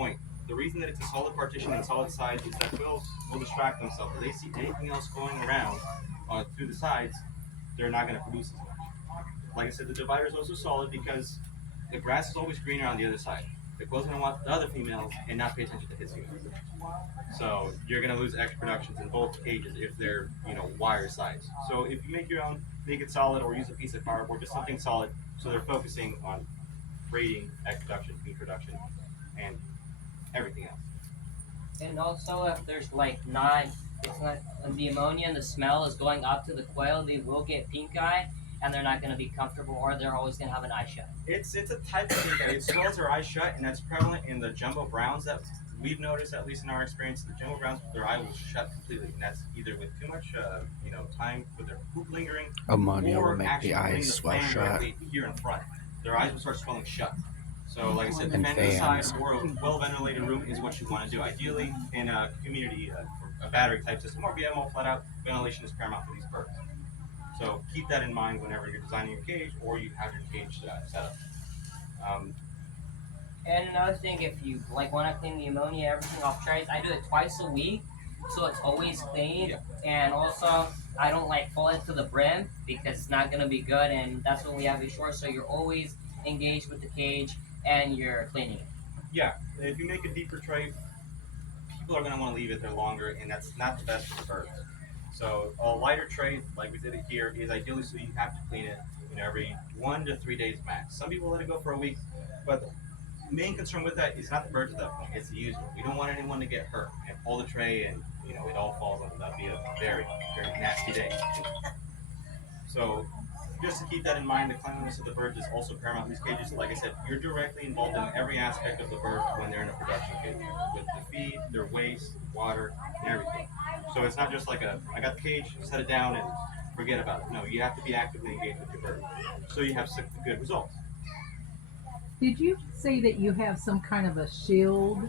point. The reason that it's a solid partition and solid sides is that quails will distract themselves. If they see anything else going around through the sides, they're not going to produce as much. Like I said, the divider is also solid because the grass is always greener on the other side. The quail's going to want the other females and not pay attention to his females. So you're going to lose egg productions in both cages if they're, wire sides. So if you make your own, make it solid or use a piece of cardboard, just something solid, so they're focusing on breeding, egg production, meat production, and everything else. And also, if there's like not, it's not the ammonia and the smell is going up to the quail, they will get pink eye, and they're not going to be comfortable, or they're always going to have an eye shut. It's a type of pink eye. It swells their eye shut, and that's prevalent in the jumbo browns that we've noticed, at least in our experience. The jumbo browns, their eye will shut completely, and that's either with too much, time with their poop lingering, Ammonia will or make actually the putting eyes the swell fan shut. directly here in front. Their eyes will start swelling shut. So, like I said, the And fan inside fans. or a well-ventilated room is what you want to do. Ideally, in a community, a battery-type system, or BMO flat-out, ventilation is paramount for these birds. So keep that in mind whenever you're designing your cage or you have your cage set up. And another thing, if you like want to clean the ammonia, everything off trays, I do it twice a week, so it's always clean. Yeah. And also, I don't like full it to the brim because it's not gonna be good, and that's when we have it short. So you're always engaged with the cage and you're cleaning it. Yeah, if you make a deeper tray, people are going to want to leave it there longer, and that's not the best for the birds. So a lighter tray, like we did it here, is ideally so you have to clean it, every 1 to 3 days max. Some people let it go for a week, but the main concern with that is not the birds at that point; it's the user. We don't want anyone to get hurt and pull the tray, and it all falls on. That'd be a very, very nasty day. So just to keep that in mind, the cleanliness of the birds is also paramount in these cages. Like I said, you're directly involved in every aspect of the bird when they're in a production cage, with the feed, their waste, water, and everything. So it's not just like I got the cage, set it down, and forget about it. No, you have to be actively engaged with your bird, so you have good results. Did you say that you have some kind of a shield?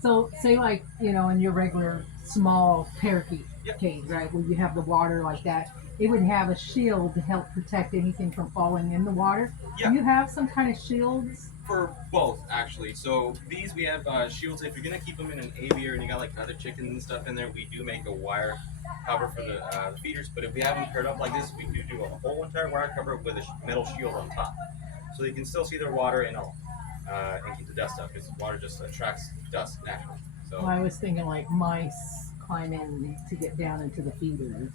So, say like, in your regular small parakeet Yep. cage, right, where you have the water like that, it would have a shield to help protect anything from falling in the water. Yeah. Do you have some kind of shields? For both, actually. So these we have shields. If you're gonna keep them in an aviary and you got like other chickens and stuff in there, we do make a wire cover for the feeders. But if we have them paired up like this, we do a whole entire wire cover with a metal shield on top, so they can still see their water and all, and keep the dust up, because water just attracts dust naturally. So Well, I was thinking like mice climb in to get down into the feeders.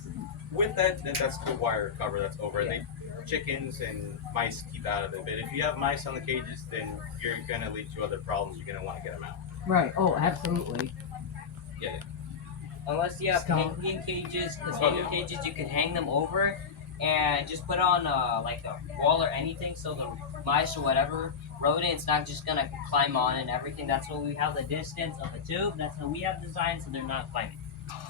with that, then that's the wire cover that's over. Yeah. Chickens and mice keep out of it. But if you have mice on the cages, then you're gonna lead to other problems. You're gonna want to get them out. Right. Oh, absolutely. Yeah. Unless you have Stone. hanging cages, because Oh, hanging yeah. cages you can hang them over and just put on like a wall or anything, so the mice or whatever rodent's not just gonna climb on and everything. That's why we have the distance of the tube. That's how we have designed, so they're not climbing.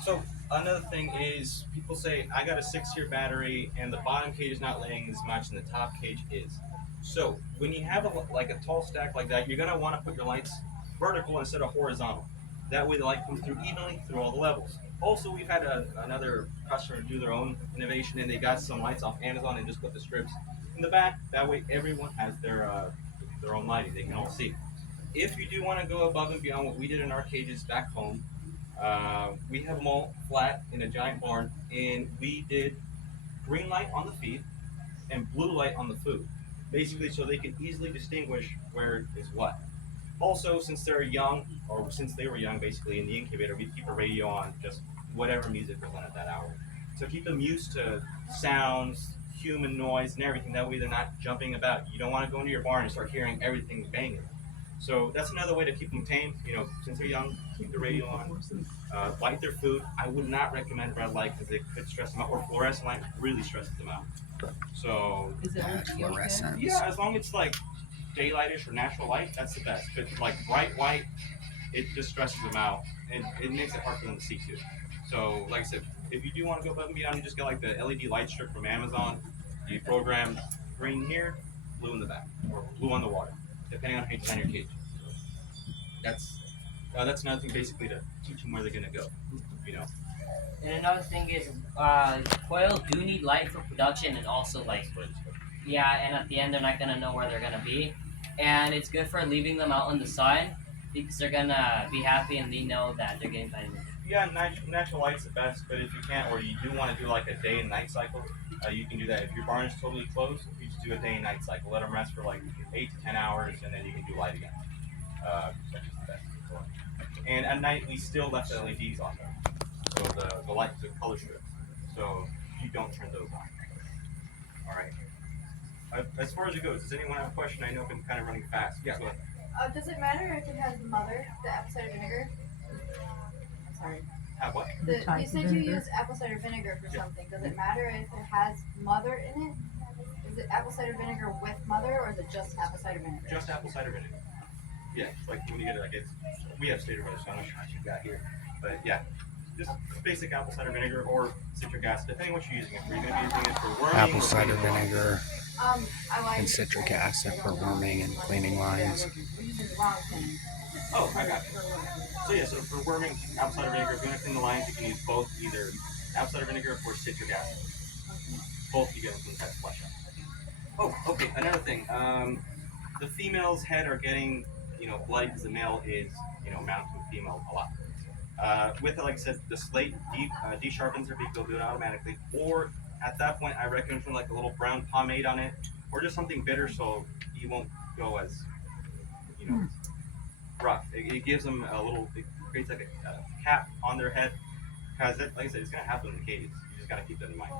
So another thing is, people say I got a 6-year battery and the bottom cage is not laying as much and the top cage is. So when you have a tall stack like that, you're gonna want to put your lights vertical instead of horizontal. That way the light comes through evenly through all the levels. Also, we've had another customer do their own innovation, and they got some lights off Amazon and just put the strips in the back. That way everyone has their own lighting. They can all see. If you do want to go above and beyond what we did in our cages back home, we have them all flat in a giant barn, and we did green light on the feed and blue light on the food, basically so they can easily distinguish where is what. Also, since they're young, or since they were young, basically in the incubator, we keep a radio on, just whatever music was on at that hour. So keep them used to sounds, human noise, and everything. That way they're not jumping about. You don't want to go into your barn and start hearing everything banging. So that's another way to keep them tame. Since they're young, keep the radio on. Light their food. I would not recommend red light because it could stress them out, or fluorescent light really stresses them out. So Is it That's okay? fluorescent. yeah, as long as it's like daylightish or natural light, that's the best. But like bright white, it just stresses them out, and it makes it hard for them to see too. So like I said, if you do want to go above and beyond, you just get like the LED light strip from Amazon. You program green here, blue in the back, or blue on the water, depending on how you design your cage. That's another thing, basically, to teach them where they're gonna go. And another thing is, quail do need light for production, and also like, yeah, and at the end they're not gonna know where they're gonna be, and it's good for leaving them out in the sun. because they're gonna be happy and they know that they're getting vitamin D. Yeah, natural light's the best, but if you can't, or you do want to do like a day and night cycle, you can do that. If your barn is totally closed, you just do a day and night cycle. Let them rest for like 8 to 10 hours, and then you can do light again. That's just the best. And at night, we still left the LEDs on there, so the light, the color strips. So you don't turn those on. All right. As far as it goes, does anyone have a question? I know I've been kind of running fast. Yeah, go ahead. Does it matter if it has mother, the apple cider vinegar? I'm sorry. Have what? The type You of said you vinegar? use apple cider vinegar for something. Does it matter if it has mother in it? Is it apple cider vinegar with mother, or is it just apple cider vinegar? Just apple cider vinegar. Yeah, like when you get it, like it's, we have cider vinegar, so I'm not sure what you got here, but yeah, just basic apple cider vinegar or citric acid, depending what you're using it for. You're gonna be using it for worming. Apple or cider cleaning lines. vinegar I like and citric acid for worming and cleaning lines. We're using the wrong thing. Oh, I got you. So yeah, so for worming, apple cider vinegar. If you want to clean the lines, you can use both, either apple cider vinegar or citric acid. Both you get them from that flush out. Oh, okay. Another thing. The female's head are getting, bloody because the male is, mounted to a female a lot. With it, like I said, the slate de-sharpens their beak. They'll do it automatically. Or at that point, I recommend putting like a little brown pomade on it, or just something bitter so you won't go as, rough. It gives them a little. It creates like a cap on their head, because like I said, it's gonna happen in the cages. You just gotta keep that in mind,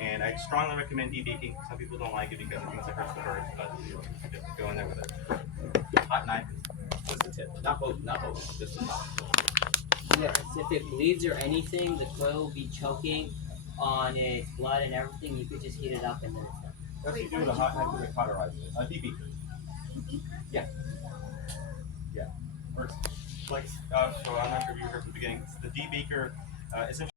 And I strongly recommend debeaking. Some people don't like it because it thinks it hurts the birds, but just go in there with a hot knife. Just the tip, not both, just the top. Yes, if it bleeds or anything, the coil will be choking on its blood and everything. You could just heat it up and then it's done. That's what you do with a hot knife with a cauterizer. A debeaker. Yeah. Yeah. Works. Like, so I'm not sure if you heard from the beginning. The debeaker essentially